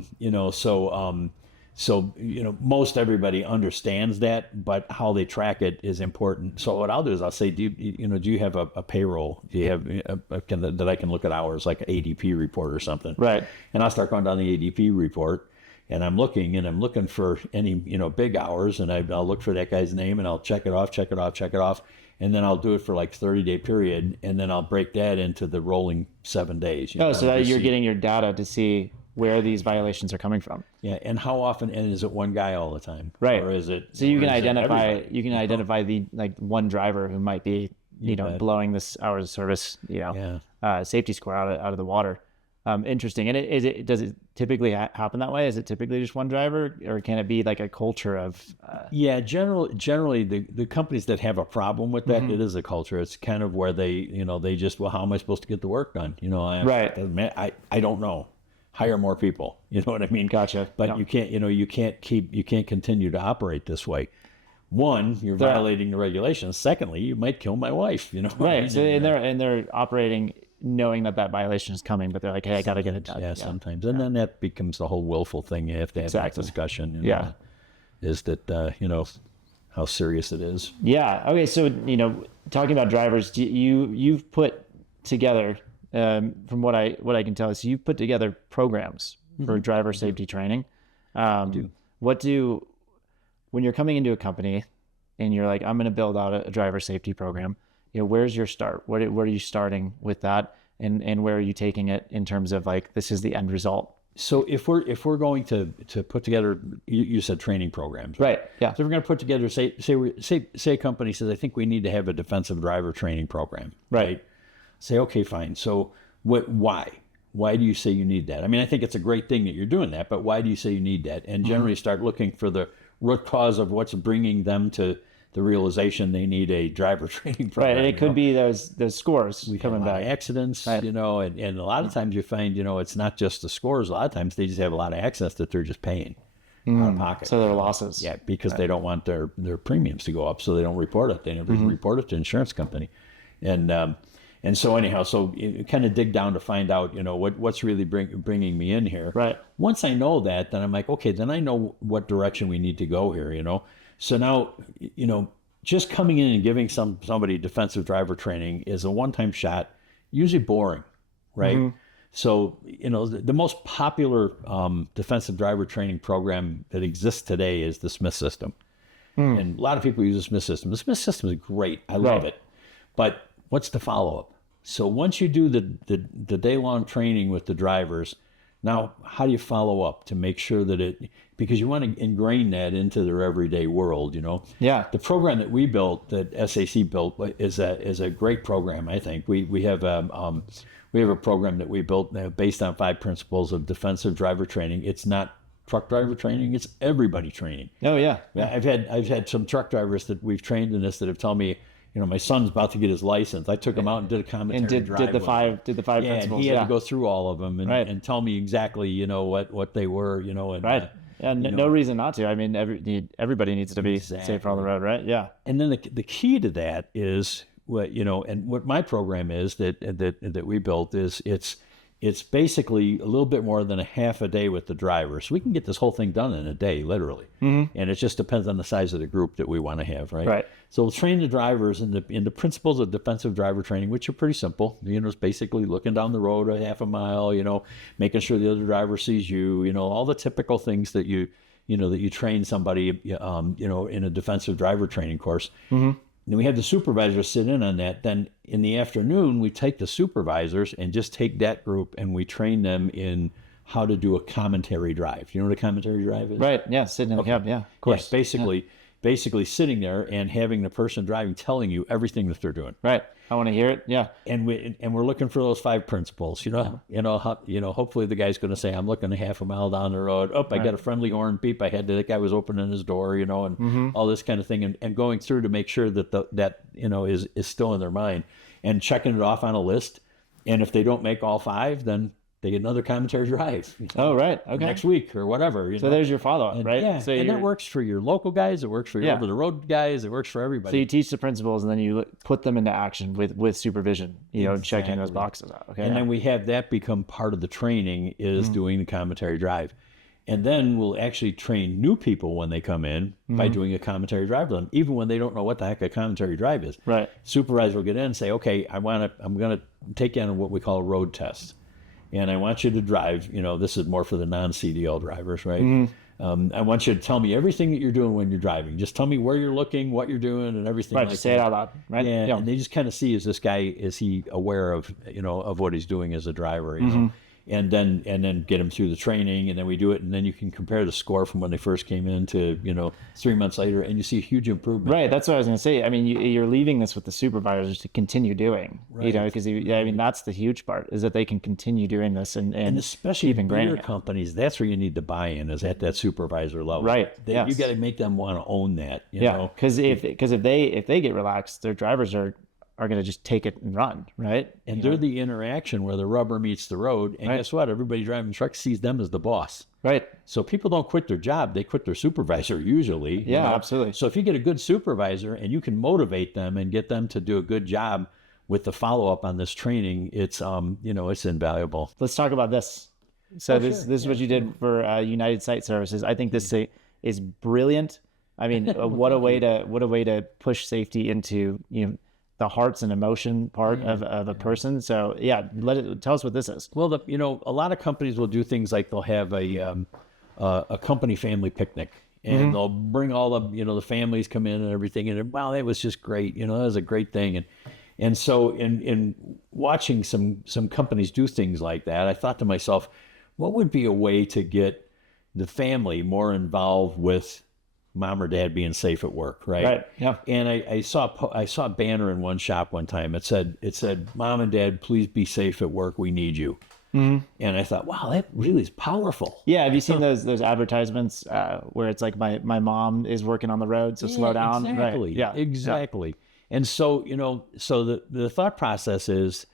so you know, most everybody understands that, but how they track it is important. So what I'll do is I'll say, do you have a payroll? Do you have that I can look at hours, like an ADP report or something? Right. And I'll start going down the ADP report. And I'm looking for any, you know, big hours, and I'll look for that guy's name, and I'll check it off, and then I'll do it for like 30-day period, and then I'll break that into the rolling 7 days. So that you're getting your data to see where these violations are coming from. Yeah, and how often, and is it one guy all the time? Right. Or is it? So you can identify the like one driver who might be, you know, blowing this hours of service, you know, safety score out of the water. Interesting. And does it typically happen that way? Is it typically just one driver, or can it be like a culture of? Yeah, generally the companies that have a problem with that, it is a culture. It's kind of where they just, well, how am I supposed to get the work done? You know, I don't know. Hire more people. You know what I mean? Gotcha. But you can't continue to operate this way. One, you're violating the regulations. Secondly, you might kill my wife. You know. Right. So they're operating knowing that violation is coming, but they're like, hey, I got to get it done. Yeah, sometimes. And then that becomes the whole willful thing. You have to have that discussion. You know, is that, you know, how serious it is. Yeah. Okay. So, you know, talking about drivers, you've put together, from what I can tell, is you've put together programs for driver safety training. When you're coming into a company and you're like, I'm going to build out a driver safety program, you know, where's your start? Where are you starting with that? And where are you taking it in terms of like, this is the end result? So if we're going to put together, you said training programs, right? Yeah. So if we're going to put together, say a company says, I think we need to have a defensive driver training program, right? Say, okay, fine. So why? Why do you say you need that? I mean, I think it's a great thing that you're doing that, but why do you say you need that? And generally start looking for the root cause of what's bringing them to the realization they need a driver training program. Right, and it could be those scores coming back. Accidents, you know, and a lot of times you find, you know, it's not just the scores. A lot of times they just have a lot of accidents that they're just paying out of pocket. So they're losses. Yeah, because they don't want their premiums to go up, so they don't report it. They never report it to insurance company. And so anyhow, so you kind of dig down to find out, you know, what's really bringing me in here. Right. Once I know that, then I'm like, okay, then I know what direction we need to go here, you know. So now, you know, just coming in and giving somebody defensive driver training is a one-time shot, usually boring, right? So, you know, the most popular defensive driver training program that exists today is the Smith system. And a lot of people use the Smith system. The Smith system is great. I love it. But what's the follow-up? So once you do the day-long training with the drivers, now how do you follow up to make sure that because you want to ingrain that into their everyday world, you know? Yeah. The program that we built, that SAC built, is a great program, I think. We have a program that we built based on 5 principles of defensive driver training. It's not truck driver training. It's everybody training. Oh yeah. I've had some truck drivers that we've trained in this that have told me, my son's about to get his license. I took him out and did a commentary And drive did the with five him. principles. And he had to go through all of them and, Right. and tell me exactly, what they were, and Right. And no reason not to. I mean, everybody needs to be safer on the road, right? Yeah. And then the key to that is and what my program is that we built is it's basically a little bit more than a half a day with the driver. So we can get this whole thing done in a day, literally. And it just depends on the size of the group that we want to have, right? Right. So we'll train the drivers in the principles of defensive driver training, which are pretty simple. It's basically looking down the road a half a mile, making sure the other driver sees you, all the typical things that that you train somebody, in a defensive driver training course. And we have the supervisors sit in on that. Then in the afternoon, we take the supervisors and just take that group and we train them in how to do a commentary drive. You know what a commentary drive is? Right. Yeah. Sitting in the cab. Yeah. Of course. Yeah, basically sitting there and having the person driving telling you everything that they're doing. Right. I want to hear it. Yeah. And we're looking for those 5 principles. Hopefully the guy's going to say, I'm looking a half a mile down the road. Oh, I got a friendly horn beep. That guy was opening his door, and all this kind of thing, and going through to make sure that is still in their mind, and checking it off on a list. And if they don't make all 5, then they get another commentary drive. Oh, right. Okay. Next week or whatever. So there's your follow-up, right? Yeah. So and that works for your local guys. It works for your over-the-road guys. It works for everybody. So you teach the principles and then you put them into action with supervision, checking those boxes out. Okay. And then we have that become part of the training is doing the commentary drive. And then we'll actually train new people when they come in by doing a commentary drive with them, even when they don't know what the heck a commentary drive is. Right. Supervisor will get in and say, okay, I'm going to take you on what we call a road test. And I want you to drive, this is more for the non-CDL drivers, right? I want you to tell me everything that you're doing when you're driving. Just tell me where you're looking, what you're doing, and everything right, like just say it out loud, right? Yeah, and they just kind of see, is he aware of, of what he's doing as a driver, you know? And then get them through the training, and then we do it, and then you can compare the score from when they first came in to 3 months later, and you see a huge improvement. Right, that's what I was going to say. I mean, you're leaving this with the supervisors to continue doing, because that's the huge part is that they can continue doing this and especially keep ingraining bigger companies. That's where you need to buy in is at that supervisor level. Right. You got to make them want to own that. You know? Because if they get relaxed, their drivers are going to just take it and run, right? And they're the interaction where the rubber meets the road. And guess what? Everybody driving trucks sees them as the boss. Right. So people don't quit their job. They quit their supervisor usually. Yeah, absolutely. So if you get a good supervisor and you can motivate them and get them to do a good job with the follow-up on this training, it's, it's invaluable. Let's talk about this. So this is what you did for United Site Services. I think this is brilliant. I mean, what a way to push safety into, the hearts and emotion part of a person. So tell us what this is. Well, a lot of companies will do things like they'll have a company family picnic, and they'll bring all the families come in and everything, and wow, that was just great. That was a great thing. And so in watching some companies do things like that, I thought to myself, what would be a way to get the family more involved with mom or dad being safe at work, right? Right. Yeah. And I saw a banner in one shop one time. It said, "Mom and Dad, please be safe at work. We need you." And I thought, wow, that really is powerful. Yeah. Have you seen those advertisements where it's like my mom is working on the road, so slow down? Exactly. Right. Yeah. Exactly. Yeah. And so so the thought process is,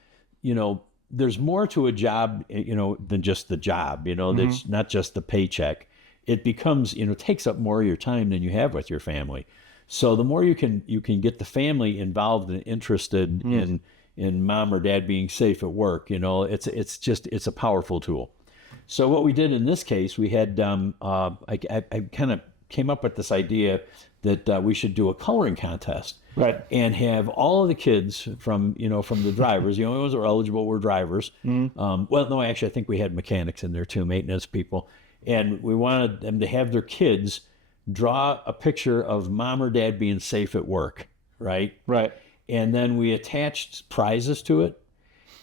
there's more to a job, than just the job. That's not just the paycheck. It becomes, takes up more of your time than you have with your family. So the more you can get the family involved and interested in mom or dad being safe at work, it's a powerful tool. So what we did in this case, we had, I kind of came up with this idea that we should do a coloring contest. Right. And have all of the kids from the drivers, the only ones that were eligible were drivers. Well, no, actually, I think we had mechanics in there too, maintenance people. And we wanted them to have their kids draw a picture of mom or dad being safe at work, right? Right. And then we attached prizes to it.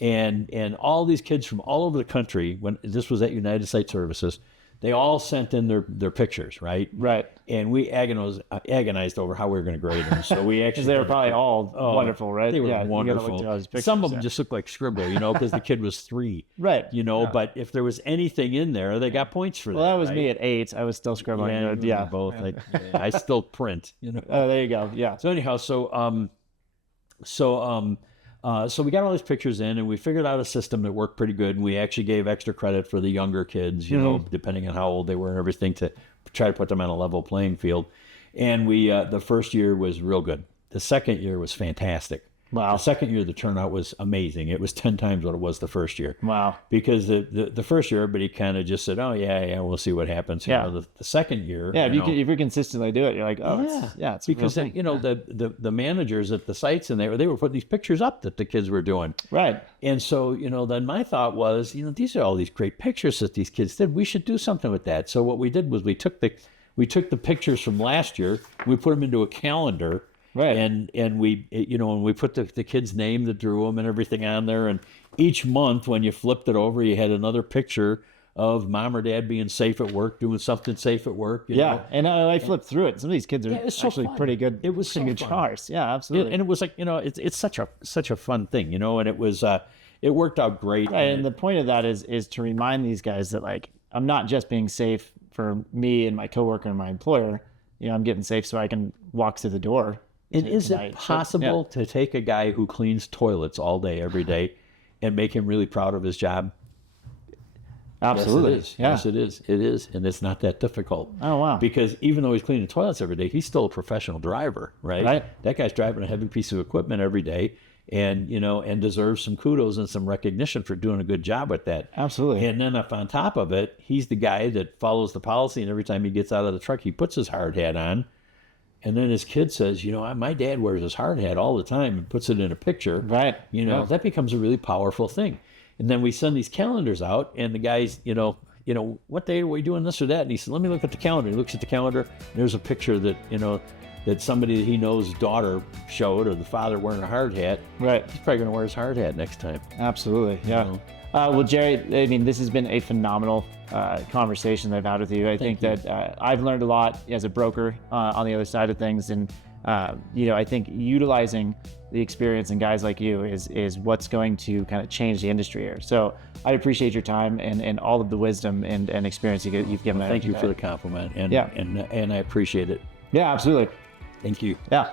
And all these kids from all over the country, when this was at United Site Services, they all sent in their pictures, right? Right. And we agonized over how we were going to grade them. So we actually Because they were probably all wonderful, right? They were You gotta wonderful. look through all these pictures, Some of them just looked like scribble, because the kid was 3. Right. But if there was anything in there, they got points for that. Well, that was right? me at 8. I was still scribbling. Yeah, both. I still print. Oh, there you go. Yeah. So anyhow, so we got all these pictures in, and we figured out a system that worked pretty good. And we actually gave extra credit for the younger kids, depending on how old they were and everything, to try to put them on a level playing field. And we the first year was real good. The second year was fantastic. Wow. The second year, the turnout was amazing. It was 10 times what it was the first year. Wow. Because the first year, everybody kind of just said, "Oh yeah, we'll see what happens." The second year, if you consistently do it, you're like, oh it's because the managers at the sites and they were putting these pictures up that the kids were doing. Right. And so then my thought was, these are all these great pictures that these kids did. We should do something with that. So what we did was we took the pictures from last year, we put them into a calendar. Right. And we and we put the kid's name that drew them and everything on there, and each month when you flipped it over, you had another picture of mom or dad being safe at work, doing something safe at work. You know? And I flipped through it. Some of these kids are actually pretty good. It was pretty good stars. Yeah, absolutely. And it was like, it's such a fun thing, and it was it worked out great. Right. And the point of that is to remind these guys that, like, I'm not just being safe for me and my coworker and my employer. I'm getting safe so I can walk through the door. And is it possible to take a guy who cleans toilets all day, every day, and make him really proud of his job? Absolutely. Yes, it is. Yeah. Yes, it is. It is. And it's not that difficult. Oh, wow. Because even though he's cleaning toilets every day, he's still a professional driver, right? Right. That guy's driving a heavy piece of equipment every day and, and deserves some kudos and some recognition for doing a good job with that. Absolutely. And then up on top of it, he's the guy that follows the policy, and every time he gets out of the truck, he puts his hard hat on. And then his kid says, my dad wears his hard hat all the time and puts it in a picture. Right. That becomes a really powerful thing. And then we send these calendars out, and the guys, what day are we doing this or that? And he said, let me look at the calendar. He looks at the calendar, and there's a picture that, that somebody that he knows' daughter showed, or the father wearing a hard hat. Right. He's probably going to wear his hard hat next time. Absolutely. Yeah. Well, Jerry, I mean, this has been a phenomenal conversation that I've had with you. I think that I've learned a lot as a broker on the other side of things. And, I think utilizing the experience in guys like you is what's going to kind of change the industry here. So I appreciate your time and all of the wisdom and experience you've given. Thank you for the compliment. And I appreciate it. Yeah, absolutely. Thank you. Yeah.